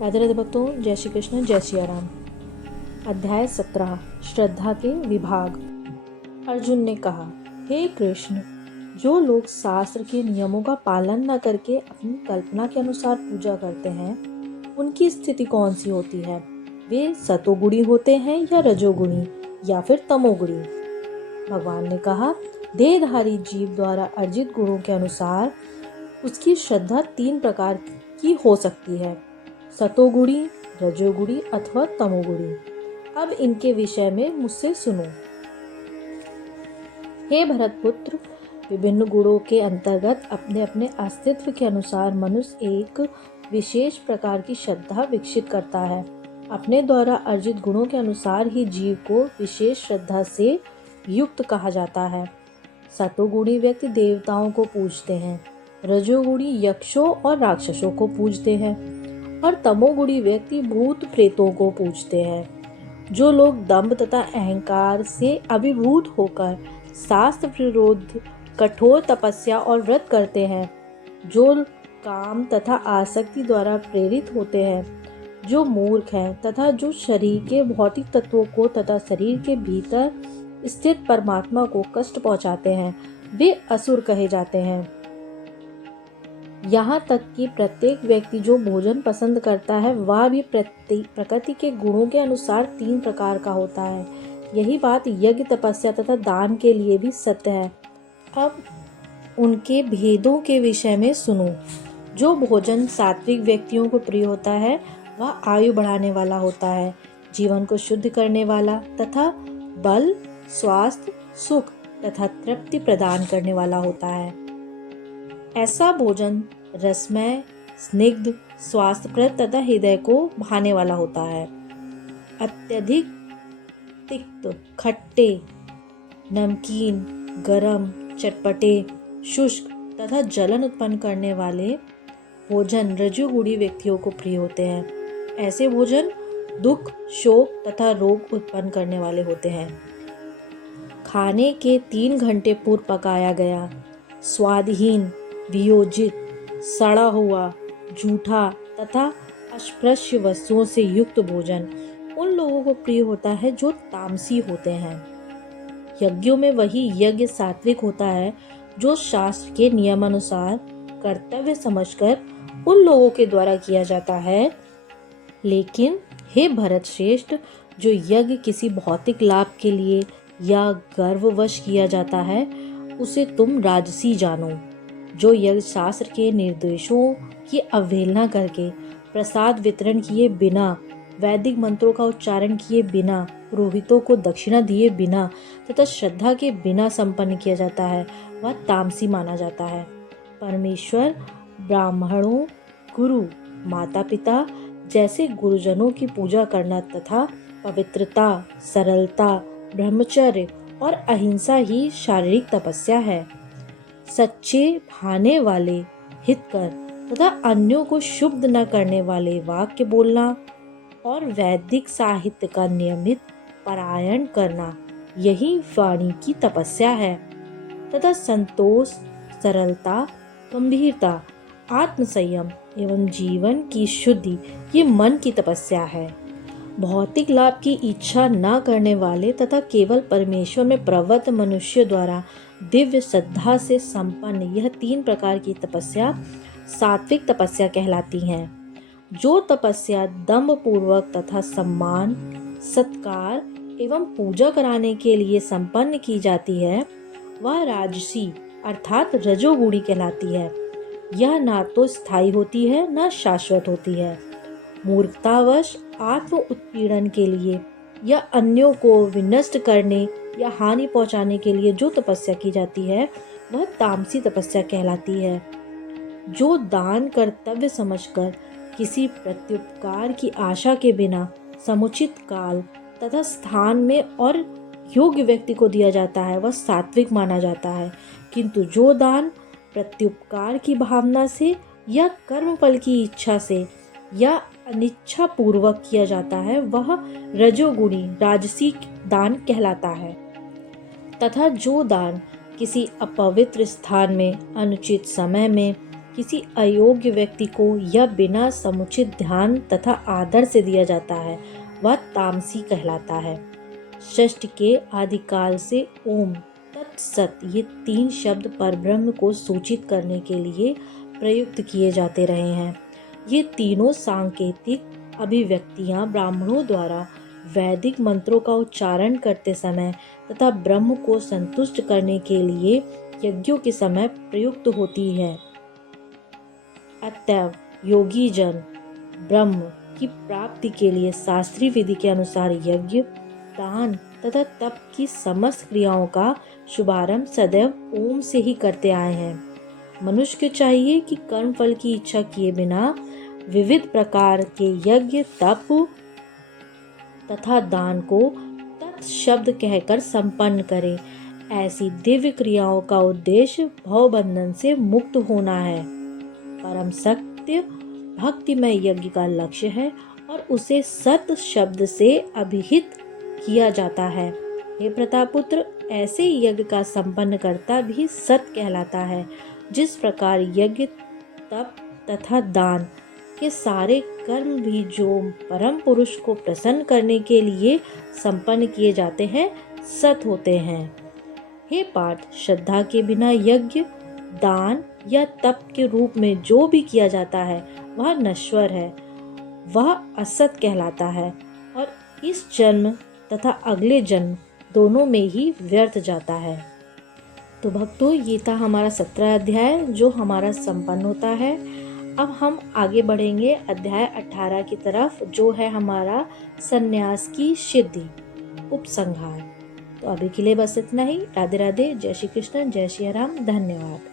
राधे राधे भक्तों, जय श्री कृष्ण, जय सिया राम। अध्याय 17 श्रद्धा के विभाग। अर्जुन ने कहा, हे कृष्ण, जो लोग शास्त्र के नियमों का पालन न करके अपनी कल्पना के अनुसार पूजा करते हैं, उनकी स्थिति कौन सी होती है? वे सतोगुणी होते हैं या रजोगुणी या फिर तमोगुणी? भगवान ने कहा, देहधारी जीव द्वारा अर्जित गुणों के अनुसार उसकी श्रद्धा 3 प्रकार की हो सकती है: सतोगुणी, रजोगुणी अथवा तमोगुणी। अब इनके विषय में मुझसे सुनो। हे भरतपुत्र, विभिन्न गुणों के अंतर्गत अपने अपने अस्तित्व के अनुसार मनुष्य एक विशेष प्रकार की श्रद्धा विकसित करता है। अपने द्वारा अर्जित गुणों के अनुसार ही जीव को विशेष श्रद्धा से युक्त कहा जाता है। सतोगुणी व्यक्ति देवताओं को पूजते हैं, रजोगुणी यक्षों और राक्षसों को पूजते हैं और तमोगुणी व्यक्ति भूत प्रेतों को पूजते हैं। जो लोग दंभ तथा अहंकार से अभिभूत होकर शास्त्र विरुद्ध कठोर तपस्या और व्रत करते हैं, जो काम तथा आसक्ति द्वारा प्रेरित होते हैं, जो मूर्ख हैं तथा जो शरीर के भौतिक तत्वों को तथा शरीर के भीतर स्थित परमात्मा को कष्ट पहुंचाते हैं, वे असुर कहे जाते हैं। यहाँ तक कि प्रत्येक व्यक्ति जो भोजन पसंद करता है वह भी प्रकृति के गुणों के अनुसार 3 प्रकार का होता है। यही बात यज्ञ, तपस्या तथा दान के लिए भी सत्य है। अब उनके भेदों के विषय में सुनो। जो भोजन सात्विक व्यक्तियों को प्रिय होता है वह आयु बढ़ाने वाला होता है, जीवन को शुद्ध करने वाला तथा बल, स्वास्थ्य, सुख तथा तृप्ति प्रदान करने वाला होता है। ऐसा भोजन रसमय, स्निग्ध, स्वास्थ्यप्रद तथा हृदय को भाने वाला होता है। अत्यधिक तिक्त, खट्टे, नमकीन, गरम, चटपटे, शुष्क तथा जलन उत्पन्न करने वाले भोजन रजोगुणी व्यक्तियों को प्रिय होते हैं। ऐसे भोजन दुख, शोक तथा रोग उत्पन्न करने वाले होते हैं। खाने के 3 घंटे पूर्व पकाया गया, स्वादहीन, वियोजित, सड़ा हुआ, झूठा तथा अस्पृश्य वस्तुओं से युक्त भोजन उन लोगों को प्रिय होता है जो तामसी होते हैं। यज्ञों में वही यज्ञ सात्विक होता है जो शास्त्र के नियमानुसार कर्तव्य समझकर उन लोगों के द्वारा किया जाता है। लेकिन हे भरत श्रेष्ठ, जो यज्ञ किसी भौतिक लाभ के लिए या गर्ववश किया जाता है उसे तुम राजसी जानो। जो यज्ञ शास्त्र के निर्देशों की अवहेलना करके, प्रसाद वितरण किए बिना, वैदिक मंत्रों का उच्चारण किए बिना, पुरोहितों को दक्षिणा दिए बिना तथा श्रद्धा के बिना संपन्न किया जाता है, वह तामसी माना जाता है। परमेश्वर, ब्राह्मणों, गुरु, माता पिता जैसे गुरुजनों की पूजा करना तथा पवित्रता, सरलता, ब्रह्मचर्य और अहिंसा ही शारीरिक तपस्या है। सच्चे, भाने वाले, हितकर तथा अन्यों को शुद्ध न करने वाले वाक्य बोलना और वैदिक साहित्य का नियमित पारायण करना, यही वाणी की तपस्या है। तथा संतोष, सरलता, गंभीरता, आत्मसंयम एवं जीवन की शुद्धि, ये मन की तपस्या है। भौतिक लाभ की इच्छा न करने वाले तथा केवल परमेश्वर में प्रवृत्त मनुष्य द्वारा दिव्य श्रद्धा से संपन्न यह 3 प्रकार की तपस्या सात्विक तपस्या कहलाती हैं। जो तपस्या दंभ पूर्वक तथा सम्मान, सत्कार एवं पूजा कराने के लिए संपन्न की जाती है वह राजसी अर्थात रजोगुणी कहलाती है। यह ना तो स्थायी होती है न शाश्वत होती है। मूर्खतावश आत्म उत्पीड़न के लिए या अन्यों को विनष्ट करने या हानि पहुंचाने के लिए जो तपस्या की जाती है वह तामसी तपस्या कहलाती है। जो दान कर्तव्य समझकर किसी प्रत्युपकार की आशा के बिना समुचित काल तथा स्थान में और योग्य व्यक्ति को दिया जाता है वह सात्विक माना जाता है। किंतु जो दान प्रत्युपकार की भावना से या कर्मफल की इच्छा से या अनिच्छा पूर्वक किया जाता है वह रजोगुणी राजसी दान कहलाता है। तथा जो दान किसी अपवित्र स्थान में, अनुचित समय में किसी अयोग्य व्यक्ति को यह बिना समुचित ध्यान तथा आदर से दिया जाता है वह तामसी कहलाता है। षष्ठ के आदिकाल से ओम तत्सत ये 3 शब्द परब्रह्म को सूचित करने के लिए प्रयुक्त किए जाते रहे हैं। ये तीनों सांकेतिक अभिव्यक्तियां ब्राह्मणों द्वारा वैदिक मंत्रों का उच्चारण करते समय तथा ब्रह्म को संतुष्ट करने के लिए यज्ञों के समय प्रयुक्त होती है। अतएव योगी जन ब्रह्म की प्राप्ति के लिए शास्त्रीय विधि के अनुसार यज्ञ, दान तथा तप की समस्त क्रियाओं का शुभारंभ सदैव ओम से ही करते आए हैं। मनुष्य को चाहिए कि कर्म फल की इच्छा किए बिना विविध प्रकार के यज्ञ, तप तथा दान को तत् शब्द कहकर संपन्न करे। ऐसी दिव्य क्रियाओं का उद्देश्य भवबंधन से मुक्त होना है। परम सत्य भक्तिमय यज्ञ का लक्ष्य है और उसे सत शब्द से अभिहित किया जाता है। हे प्रतापुत्र, ऐसे यज्ञ का संपन्न करता भी सत कहलाता है। जिस प्रकार यज्ञ, तप तथा दान के सारे कर्म भी जो परम पुरुष को प्रसन्न करने के लिए संपन्न किए जाते हैं सत होते हैं। हे पार्थ, श्रद्धा के बिना यज्ञ, दान या तप के रूप में जो भी किया जाता है वह नश्वर है, वह असत कहलाता है और इस जन्म तथा अगले जन्म दोनों में ही व्यर्थ जाता है। तो भक्तों, ये था हमारा 17 अध्याय जो हमारा संपन्न होता है। अब हम आगे बढ़ेंगे अध्याय 18 की तरफ, जो है हमारा संन्यास की सिद्धि, उपसंहार। तो अभी के लिए बस इतना ही। राधे राधे, जय श्री कृष्ण, जय श्री राम, धन्यवाद।